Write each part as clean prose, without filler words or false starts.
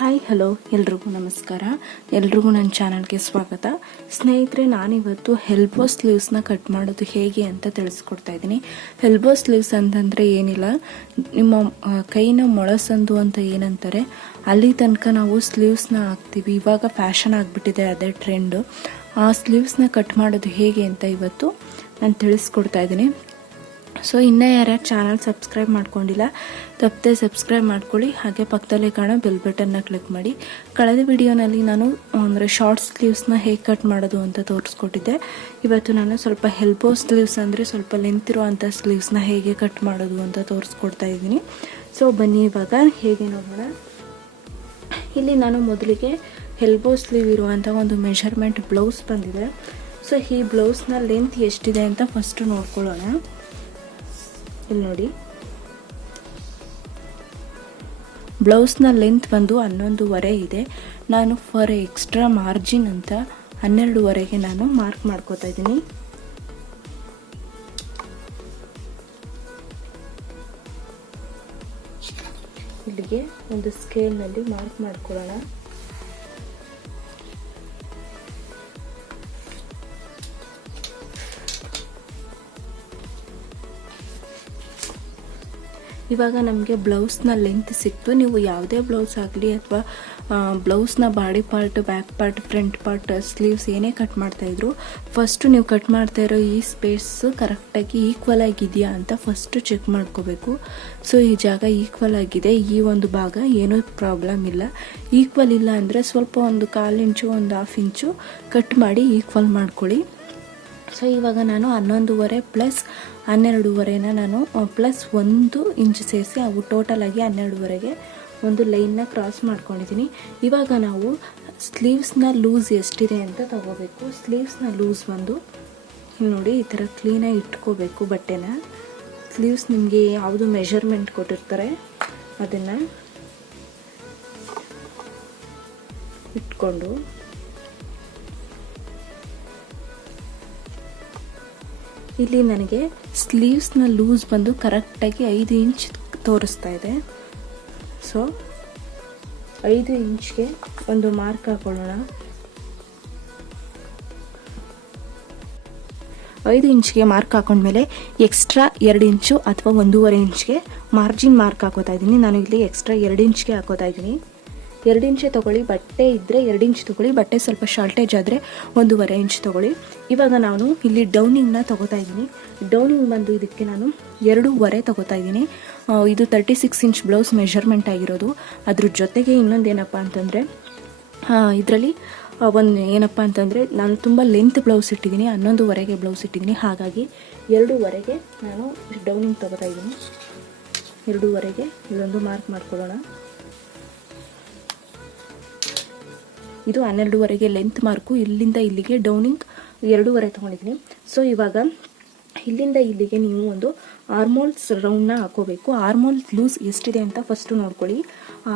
Hi hello ಎಲ್ರಿಗೂ ನಮಸ್ಕಾರ. ಎಲ್ರಿಗೂ ನನ್ನ ಚಾನಲ್ಗೆ ಸ್ವಾಗತ. ಸ್ನೇಹಿತರೆ, ನಾನಿವತ್ತು ಎಲ್ಬೋ ಸ್ಲೀವ್ಸ್ನ ಕಟ್ ಮಾಡೋದು ಹೇಗೆ ಅಂತ ತಿಳಿಸ್ಕೊಡ್ತಾ ಇದ್ದೀನಿ. ಎಲ್ಬೋ ಸ್ಲೀವ್ಸ್ ಅಂತಂದರೆ ಏನಿಲ್ಲ, ನಿಮ್ಮ ಕೈನ ಮೊಳಸಂದು ಅಂತ ಏನಂತಾರೆ ಅಲ್ಲಿ ತನಕ ನಾವು ಸ್ಲೀವ್ಸ್ನ ಹಾಕ್ತೀವಿ. ಇವಾಗ ಫ್ಯಾಷನ್ ಆಗಿಬಿಟ್ಟಿದೆ, ಅದೇ ಟ್ರೆಂಡು. ಆ ಸ್ಲೀವ್ಸ್ನ ಕಟ್ ಮಾಡೋದು ಹೇಗೆ ಅಂತ ಇವತ್ತು ನಾನು ತಿಳಿಸ್ಕೊಡ್ತಾ ಇದ್ದೀನಿ. ಸೊ ಇನ್ನೂ ಯಾರ್ಯಾರು ಚಾನಲ್ ಸಬ್ಸ್ಕ್ರೈಬ್ ಮಾಡ್ಕೊಂಡಿಲ್ಲ ತಪ್ಪದೆ ಸಬ್ಸ್ಕ್ರೈಬ್ ಮಾಡ್ಕೊಳ್ಳಿ. ಹಾಗೆ ಪಕ್ಕದಲ್ಲೇ ಕಾಣೋ ಬೆಲ್ ಬಟನ್ನ ಕ್ಲಿಕ್ ಮಾಡಿ. ಕಳೆದ ವಿಡಿಯೋನಲ್ಲಿ ನಾನು ಅಂದರೆ ಶಾರ್ಟ್ ಸ್ಲೀವ್ಸ್ನ ಹೇಗೆ ಕಟ್ ಮಾಡೋದು ಅಂತ ತೋರಿಸ್ಕೊಟ್ಟಿದ್ದೆ. ಇವತ್ತು ನಾನು ಸ್ವಲ್ಪ ಎಲ್ಬೋ ಸ್ಲೀವ್ಸ್ ಅಂದರೆ ಸ್ವಲ್ಪ ಲೆಂತ್ ಇರುವಂಥ ಸ್ಲೀವ್ಸ್ನ ಹೇಗೆ ಕಟ್ ಮಾಡೋದು ಅಂತ ತೋರಿಸ್ಕೊಡ್ತಾ ಇದ್ದೀನಿ. ಸೊ ಬನ್ನಿ ಇವಾಗ ಹೇಗೆ ನೋಡೋಣ. ಇಲ್ಲಿ ನಾನು ಮೊದಲಿಗೆ ಎಲ್ಬೋ ಸ್ಲೀವ್ ಇರುವಂಥ ಒಂದು ಮೆಷರ್ಮೆಂಟ್ ಬ್ಲೌಸ್ ಬಂದಿದೆ. ಸೊ ಈ ಬ್ಲೌಸ್ನ ಲೆಂತ್ ಎಷ್ಟಿದೆ ಅಂತ ಫಸ್ಟು ನೋಡ್ಕೊಳ್ಳೋಣ. ಇಲ್ಲಿ ನೋಡಿ, ಬ್ಲೌಸ್ನ ಲೆಂತ್ ಬಂದು 11.5 ಇದೆ. ನಾನು ಫಾರ್ ಎಕ್ಸ್ಟ್ರಾ ಮಾರ್ಜಿನ್ ಅಂತ 12.5ಗೆ ನಾನು ಮಾರ್ಕ್ ಮಾಡ್ಕೋತಾ ಇದ್ದೀನಿ. ಇಲ್ಲಿಗೆ ಒಂದು ಸ್ಕೇಲ್ನಲ್ಲಿ ಮಾರ್ಕ್ ಮಾಡ್ಕೊಳ್ಳೋಣ. ಇವಾಗ ನಮಗೆ ಬ್ಲೌಸ್ನ ಲೆಂತ್ ಸಿಕ್ತು. ನೀವು ಯಾವುದೇ ಬ್ಲೌಸ್ ಆಗಲಿ ಅಥವಾ ಬ್ಲೌಸ್ನ body part, back part, front part, sleeves ಏನೇ ಕಟ್ ಮಾಡ್ತಾಯಿದ್ರು ಫಸ್ಟು ನೀವು ಕಟ್ ಮಾಡ್ತಾ ಇರೋ ಈ ಸ್ಪೇಸ್ ಕರೆಕ್ಟಾಗಿ ಈಕ್ವಲ್ ಆಗಿದೆಯಾ ಅಂತ ಫಸ್ಟು ಚೆಕ್ ಮಾಡ್ಕೋಬೇಕು. ಸೊ ಈ ಜಾಗ ಈಕ್ವಲ್ ಆಗಿದೆ, ಈ ಒಂದು ಭಾಗ ಏನೂ ಪ್ರಾಬ್ಲಮ್ ಇಲ್ಲ. ಈಕ್ವಲ್ ಇಲ್ಲ ಅಂದರೆ ಸ್ವಲ್ಪ ಒಂದು 1/4 ಇಂಚು, ಒಂದು 1/2 ಇಂಚು ಕಟ್ ಮಾಡಿ ಈಕ್ವಲ್ ಮಾಡ್ಕೊಳ್ಳಿ. ಸೊ ಇವಾಗ ನಾನು 11.5 ಪ್ಲಸ್ 12.5ನ ನಾನು ಪ್ಲಸ್ 1 ಇಂಚ್ ಸೇರಿಸಿ ಅವು ಟೋಟಲಾಗಿ 12.5ಗೆ ಒಂದು ಲೈನ್ನ ಕ್ರಾಸ್ ಮಾಡ್ಕೊಂಡಿದ್ದೀನಿ. ಇವಾಗ ನಾವು ಸ್ಲೀವ್ಸ್ನ ಲೂಸ್ ಎಷ್ಟಿದೆ ಅಂತ ತಗೋಬೇಕು. ಸ್ಲೀವ್ಸ್ನ ಲೂಸ್ ಬಂದು ನೋಡಿ ಈ ಥರ ಕ್ಲೀನಾಗಿ ಇಟ್ಕೋಬೇಕು. ಬಟ್ಟೆನ ಸ್ಲೀವ್ಸ್ ನಿಮಗೆ ಯಾವುದು ಮೆಷರ್ಮೆಂಟ್ ಕೊಟ್ಟಿರ್ತಾರೆ ಅದನ್ನು ಇಟ್ಕೊಂಡು ಇಲ್ಲಿ ನನಗೆ ಸ್ಲೀವ್ಸ್ನ ಲೂಸ್ ಬಂದು ಕರೆಕ್ಟಾಗಿ 5 ಇಂಚ್ ತೋರಿಸ್ತಾ ಇದೆ. ಸೊ 5 ಇಂಚ್ಗೆ ಒಂದು ಮಾರ್ಕ್ ಹಾಕೊಳ್ಳೋಣ. 5 ಇಂಚ್ಗೆ ಮಾರ್ಕ್ ಹಾಕೊಂಡ್ಮೇಲೆ ಎಕ್ಸ್ಟ್ರಾ 2 ಇಂಚು ಅಥವಾ 1.5 ಇಂಚ್ಗೆ ಮಾರ್ಜಿನ್ ಮಾರ್ಕ್ ಹಾಕೋತಾ ಇದ್ದೀನಿ. ನಾನು ಇಲ್ಲಿ ಎಕ್ಸ್ಟ್ರಾ 2 ಇಂಚ್ಗೆ ಹಾಕೋತಾ ಇದ್ದೀನಿ. 2 ಇಂಚೆ ತೊಗೊಳ್ಳಿ. ಬಟ್ಟೆ ಇದ್ದರೆ 2 ಇಂಚ್ ತೊಗೊಳ್ಳಿ. ಬಟ್ಟೆ ಸ್ವಲ್ಪ ಶಾರ್ಟೇಜ್ ಆದರೆ 1.5 ಇಂಚ್ ತೊಗೊಳ್ಳಿ. ಇವಾಗ ನಾನು ಇಲ್ಲಿ ಡೌನಿಂಗ್ನ ತೊಗೋತಾ ಇದ್ದೀನಿ. ಡೌನಿಂಗ್ ಬಂದು ಇದಕ್ಕೆ ನಾನು 2.5 ತೊಗೋತಾ ಇದ್ದೀನಿ. ಇದು 36 ಇಂಚ್ ಬ್ಲೌಸ್ ಮೆಷರ್ಮೆಂಟ್ ಆಗಿರೋದು. ಅದ್ರ ಜೊತೆಗೆ ಇನ್ನೊಂದು ಏನಪ್ಪ ಅಂತಂದರೆ ಇದರಲ್ಲಿ ಏನಪ್ಪ ಅಂತಂದರೆ ನಾನು ತುಂಬ ಲೆಂತ್ ಬ್ಲೌಸ್ ಇಟ್ಟಿದ್ದೀನಿ, 11.5ಗೆ ಬ್ಲೌಸ್ ಇಟ್ಟಿದ್ದೀನಿ. ಹಾಗಾಗಿ 2.5ಗೆ ನಾನು ಡೌನಿಂಗ್ ತೊಗೋತಾ ಇದ್ದೀನಿ. 2.5ಗೆ ಇಲ್ಲೊಂದು ಮಾರ್ಕ್ ಮಾಡ್ಕೊಳ್ಳೋಣ. ಇದು 12.5ಗೆ ಲೆಂತ್ ಮಾರ್ಕು. ಇಲ್ಲಿಂದ ಇಲ್ಲಿಗೆ ಡೌನಿಂಗ್ 2.5 ತೊಗೊಂಡಿದ್ದೀನಿ. ಸೊ ಇವಾಗ ಇಲ್ಲಿಂದ ಇಲ್ಲಿಗೆ ನೀವು ಒಂದು ಆರ್ಮೋಲ್ಸ್ ರೌಂಡ್ನ ಹಾಕೋಬೇಕು. ಆರ್ಮೋಲ್ ಲೂಸ್ ಎಷ್ಟಿದೆ ಅಂತ ಫಸ್ಟು ನೋಡ್ಕೊಳ್ಳಿ.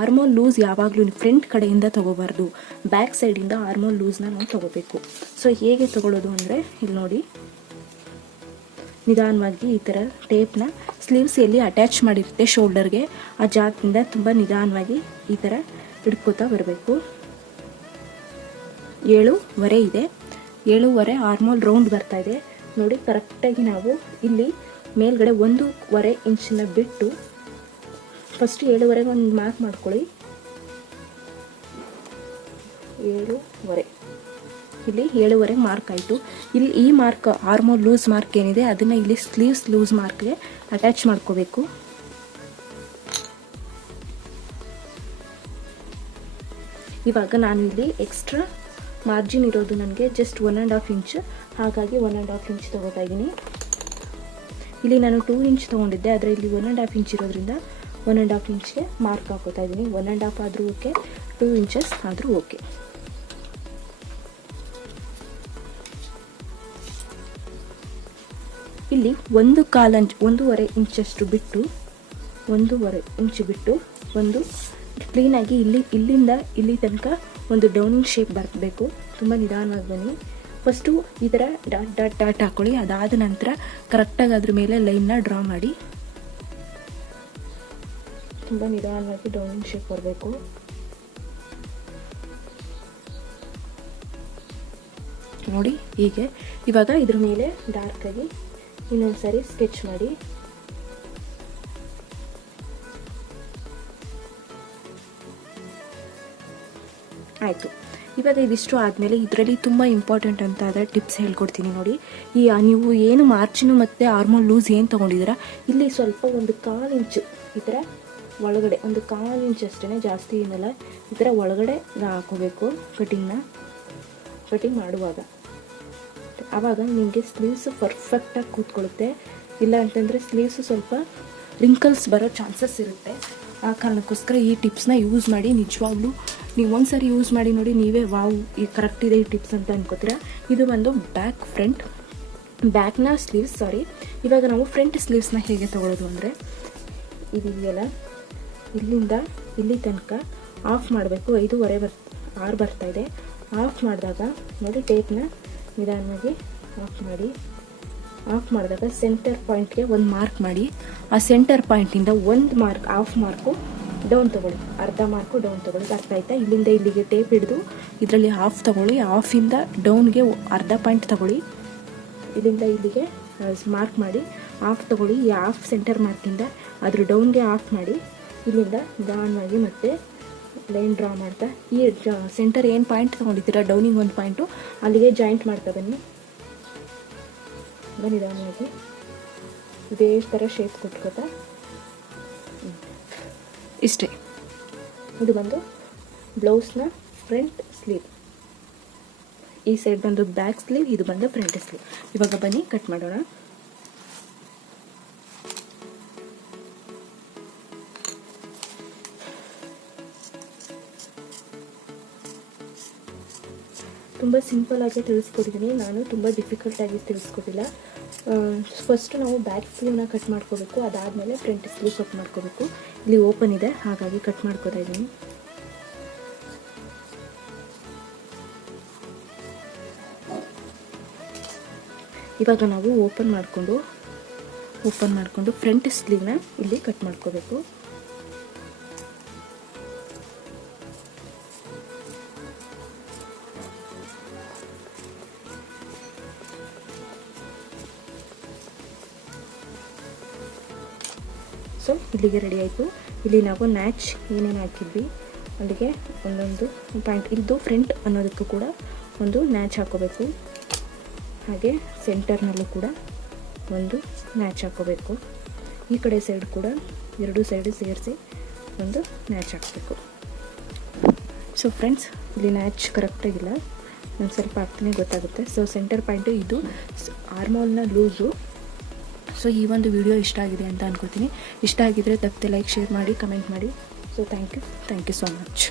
ಆರ್ಮೋಲ್ ಲೂಸ್ ಯಾವಾಗಲೂ ಫ್ರಂಟ್ ಕಡೆಯಿಂದ ತೊಗೋಬಾರ್ದು, ಬ್ಯಾಕ್ ಸೈಡಿಂದ ಆರ್ಮೋಲ್ ಲೂಸ್ನ ನಾವು ತೊಗೋಬೇಕು. ಸೊ ಹೇಗೆ ತೊಗೊಳ್ಳೋದು ಅಂದರೆ ಇಲ್ಲಿ ನೋಡಿ, ನಿಧಾನವಾಗಿ ಈ ಥರ ಟೇಪ್ನ ಸ್ಲೀವ್ಸ್ ಎಲ್ಲಿ ಅಟ್ಯಾಚ್ ಮಾಡಿರುತ್ತೆ ಶೋಲ್ಡರ್ಗೆ ಆ ಜಾಗದಿಂದ ತುಂಬ ನಿಧಾನವಾಗಿ ಈ ಥರ ಹಿಡ್ಕೋತಾ ಬರಬೇಕು. 7.5 ಇದೆ. 7.5 ಆರ್ಮೋಲ್ ರೌಂಡ್ ಬರ್ತಾ ಇದೆ ನೋಡಿ. ಕರೆಕ್ಟಾಗಿ ನಾವು ಇಲ್ಲಿ ಮೇಲ್ಗಡೆ 1.5 ಇಂಚನ್ನ ಬಿಟ್ಟು ಫಸ್ಟ್ 7.5ಗೆ ಒಂದು ಮಾರ್ಕ್ ಮಾಡ್ಕೊಳ್ಳಿ. 7.5 ಇಲ್ಲಿ 7.5 ಮಾರ್ಕ್ ಆಯಿತು. ಇಲ್ಲಿ ಈ ಮಾರ್ಕ್ ಆರ್ಮೋಲ್ ಲೂಸ್ ಮಾರ್ಕ್ ಏನಿದೆ ಅದನ್ನು ಇಲ್ಲಿ ಸ್ಲೀವ್ಸ್ ಲೂಸ್ ಮಾರ್ಕ್ಗೆ ಅಟ್ಯಾಚ್ ಮಾಡ್ಕೋಬೇಕು. ಇವಾಗ ನಾನು ಇಲ್ಲಿ ಎಕ್ಸ್ಟ್ರಾ ಮಾರ್ಜಿನ್ ಇರೋದು ನನಗೆ ಜಸ್ಟ್ 1.5 ಇಂಚ್, ಹಾಗಾಗಿ 1.5 ಇಂಚ್ ತೊಗೋತಾ ಇದ್ದೀನಿ. ಇಲ್ಲಿ ನಾನು 2 ಇಂಚ್ ತೊಗೊಂಡಿದ್ದೆ, ಆದರೆ ಇಲ್ಲಿ 1.5 ಇಂಚ್ ಇರೋದ್ರಿಂದ 1.5 ಇಂಚ್ಗೆ ಮಾರ್ಕ್ ಹಾಕೋತಾ ಇದ್ದೀನಿ. 1.5 ಆದರೂ ಓಕೆ, 2 ಇಂಚಸ್ ಆದರೂ ಓಕೆ. ಇಲ್ಲಿ 1.25 ಇಂಚಷ್ಟು ಬಿಟ್ಟು 1.5 ಇಂಚ್ ಬಿಟ್ಟು ಒಂದು ಕ್ಲೀನಾಗಿ ಇಲ್ಲಿಂದ ಇಲ್ಲಿ ತನಕ ಒಂದು ಡೌನಿಂಗ್ ಶೇಪ್ ಬರಬೇಕು. ತುಂಬ ನಿಧಾನವಾಗಿ ಬನ್ನಿ. ಫಸ್ಟು ಈ ಥರ ಡಾಟ್ ಹಾಕ್ಕೊಳ್ಳಿ. ಅದಾದ ನಂತರ ಕರೆಕ್ಟಾಗಿ ಅದ್ರ ಮೇಲೆ ಲೈನ್ನ ಡ್ರಾ ಮಾಡಿ. ತುಂಬ ನಿಧಾನವಾಗಿ ಡೌನಿಂಗ್ ಶೇಪ್ ಬರಬೇಕು. ನೋಡಿ ಹೀಗೆ. ಇವಾಗ ಇದ್ರ ಮೇಲೆ ಡಾರ್ಕಾಗಿ ಇನ್ನೊಂದು ಸಾರಿ ಸ್ಕೆಚ್ ಮಾಡಿ. ಆಯಿತು. ಇವಾಗ ಇದಿಷ್ಟು ಆದಮೇಲೆ ಇದರಲ್ಲಿ ತುಂಬ ಇಂಪಾರ್ಟೆಂಟ್ ಅಂತ ಆದ ಟಿಪ್ಸ್ ಹೇಳ್ಕೊಡ್ತೀನಿ ನೋಡಿ. ನೀವು ಏನು ಮಾರ್ಜಿನು ಮತ್ತು ಆರ್ಮೋಲ್ ಲೂಸ್ ಏನು ತೊಗೊಂಡಿದ್ದೀರಾ, ಇಲ್ಲಿ ಸ್ವಲ್ಪ ಒಂದು 1/4 ಇಂಚು ಈ ಥರ ಒಳಗಡೆ, ಒಂದು 1/4 ಇಂಚ್ ಅಷ್ಟೇ, ಜಾಸ್ತಿ ಏನಲ್ಲ, ಈ ಥರ ಒಳಗಡೆ ಹಾಕೋಬೇಕು ಕಟಿಂಗ್ ಮಾಡುವಾಗ. ಆವಾಗ ನಿಮಗೆ ಸ್ಲೀವ್ಸು ಪರ್ಫೆಕ್ಟಾಗಿ ಕೂತ್ಕೊಳ್ಳುತ್ತೆ. ಇಲ್ಲ ಅಂತಂದರೆ ಸ್ಲೀವ್ಸು ಸ್ವಲ್ಪ ರಿಂಕಲ್ಸ್ ಬರೋ ಚಾನ್ಸಸ್ ಇರುತ್ತೆ. ಆ ಕಾರಣಕ್ಕೋಸ್ಕರ ಈ ಟಿಪ್ಸ್ನ ಯೂಸ್ ಮಾಡಿ. ನಿಜವಾಗ್ಲೂ ನೀವು ಒಂದು ಸಾರಿ ಯೂಸ್ ಮಾಡಿ ನೋಡಿ, ನೀವೇ ವಾವ್ ಈ ಕರೆಕ್ಟ್ ಇದೆ ಈ ಟಿಪ್ಸ್ ಅಂತ ಅನ್ಕೋತೀರಾ. ಇದು ಬಂದು ಬ್ಯಾಕ್ನ ಸ್ಲೀವ್ಸ್. ಇವಾಗ ನಾವು ಫ್ರಂಟ್ ಸ್ಲೀವ್ಸ್ನ ಹೇಗೆ ತೊಗೊಳ್ಳೋದು ಅಂದರೆ, ಇದೆಯಲ್ಲ ಇಲ್ಲಿಂದ ಇಲ್ಲಿ ತನಕ ಆಫ್ ಮಾಡಬೇಕು. 5:15 6 ಬರ್ತಾಯಿದೆ. ಆಫ್ ಮಾಡಿದಾಗ ನೋಡಿ ಟೇಪ್ನ ನಿಧಾನವಾಗಿ ಆಫ್ ಮಾಡಿದಾಗ ಸೆಂಟರ್ ಪಾಯಿಂಟ್ಗೆ ಒಂದು ಮಾರ್ಕ್ ಮಾಡಿ. ಆ ಸೆಂಟರ್ ಪಾಯಿಂಟಿಂದ ಒಂದು ಮಾರ್ಕ್, ಹಾಫ್ ಮಾರ್ಕು ಡೌನ್ ತೊಗೊಳ್ಳಿ, ಅರ್ಧ ಮಾರ್ಕು ಡೌನ್ ತೊಗೊಳ್ಳಿ. ಅರ್ಥ ಆಯ್ತಾ? ಇಲ್ಲಿಂದ ಇಲ್ಲಿಗೆ ಟೇಪ್ ಹಿಡಿದು ಇದರಲ್ಲಿ ಹಾಫ್ ತೊಗೊಳ್ಳಿ, ಹಾಫಿಂದ ಡೌನ್ಗೆ ಅರ್ಧ ಪಾಯಿಂಟ್ ತೊಗೊಳ್ಳಿ, ಇಲ್ಲಿಂದ ಇಲ್ಲಿಗೆ ಮಾರ್ಕ್ ಮಾಡಿ ಹಾಫ್ ತೊಗೊಳ್ಳಿ. ಈ ಹಾಫ್ ಸೆಂಟರ್ ಮಾರ್ಕಿಂದ ಅದ್ರ ಡೌನ್ಗೆ ಆಫ್ ಮಾಡಿ, ಇಲ್ಲಿಂದ ನಿಧಾನವಾಗಿ ಮತ್ತೆ ಲೈನ್ ಡ್ರಾ ಮಾಡ್ತಾ ಈ ಸೆಂಟರ್ ಏನು ಪಾಯಿಂಟ್ ತೊಗೊಂಡಿದ್ದೀರಾ ಡೌನಿಗೆ ಒಂದು ಪಾಯಿಂಟು ಅಲ್ಲಿಗೆ ಜಾಯಿಂಟ್ ಮಾಡ್ತಾ ಬನ್ನಿ. ನಿಧಾನವಾಗಿ ಇದೇ ಥರ ಶೇಪ್ ಕೊಟ್ಕೋತಾ ಇಷ್ಟೇ. ಇದು ಬಂದು ಬ್ಲೌಸ್ನ ಫ್ರಂಟ್ ಸ್ಲೀವ್. ಈ ಸೈಡ್ ಬಂದು ಬ್ಯಾಕ್ ಸ್ಲೀವ್, ಇದು ಬಂದು ಫ್ರಂಟ್ ಸ್ಲೀವ್. ಇವಾಗ ಬನ್ನಿ ಕಟ್ ಮಾಡೋಣ. ತುಂಬ ಸಿಂಪಲ್ಲಾಗಿ ತಿಳಿಸ್ಕೊಟ್ಟಿದ್ದೀನಿ ನಾನು, ತುಂಬ ಡಿಫಿಕಲ್ಟಾಗಿ ತಿಳಿಸ್ಕೊಟ್ಟಿಲ್ಲ. ಫಸ್ಟು ನಾವು ಬ್ಯಾಕ್ ಸ್ಲೀವ್ನ ಕಟ್ ಮಾಡ್ಕೋಬೇಕು, ಅದಾದಮೇಲೆ ಫ್ರಂಟ್ ಸ್ಲೀವ್ ಕಟ್ ಮಾಡ್ಕೋಬೇಕು. ಇಲ್ಲಿ ಓಪನ್ ಇದೆ ಹಾಗಾಗಿ ಕಟ್ ಮಾಡ್ಕೋತಾ ಇದ್ದೀನಿ. ಇವಾಗ ನಾವು ಓಪನ್ ಮಾಡಿಕೊಂಡು ಫ್ರಂಟ್ ಸ್ಲೀವ್ನ ಇಲ್ಲಿ ಕಟ್ ಮಾಡ್ಕೋಬೇಕು. ಸೊ ಇಲ್ಲಿಗೆ ರೆಡಿ ಆಯಿತು. ಇಲ್ಲಿ ನಾವು ನ್ಯಾಚ್ ಏನೇನು ಹಾಕಿದ್ವಿ ಅಲ್ಲಿಗೆ ಒಂದೊಂದು ಪಾಯಿಂಟ್, ಇದು ಫ್ರಂಟ್ ಅನ್ನೋದಕ್ಕೂ ಕೂಡ ಒಂದು ನ್ಯಾಚ್ ಹಾಕೋಬೇಕು. ಹಾಗೆ ಸೆಂಟರ್ನಲ್ಲೂ ಕೂಡ ಒಂದು ನ್ಯಾಚ್ ಹಾಕೋಬೇಕು. ಈ ಕಡೆ ಸೈಡ್ ಕೂಡ 2 ಸೈಡು ಸೇರಿಸಿ ಒಂದು ನ್ಯಾಚ್ ಹಾಕಬೇಕು. ಸೊ ಫ್ರೆಂಡ್ಸ್, ಇಲ್ಲಿ ನ್ಯಾಚ್ ಕರೆಕ್ಟಾಗಿಲ್ಲ, ಒಂದು ಸ್ವಲ್ಪ ಹಾಕ್ತೀನಿ ಗೊತ್ತಾಗುತ್ತೆ. ಸೊ ಸೆಂಟರ್ ಪಾಯಿಂಟು ಇದು ಆರ್ಮೋಲ್ನ ಲೂಸು. ಸೊ ಈ ಒಂದು ವಿಡಿಯೋ ಇಷ್ಟ ಆಗಿದೆ ಅಂತ ಅನ್ಕೋತೀನಿ. ಇಷ್ಟ ಆಗಿದ್ರೆ ತಪ್ಪದೆ ಲೈಕ್, ಶೇರ್ ಮಾಡಿ, ಕಮೆಂಟ್ ಮಾಡಿ. So thank you so much.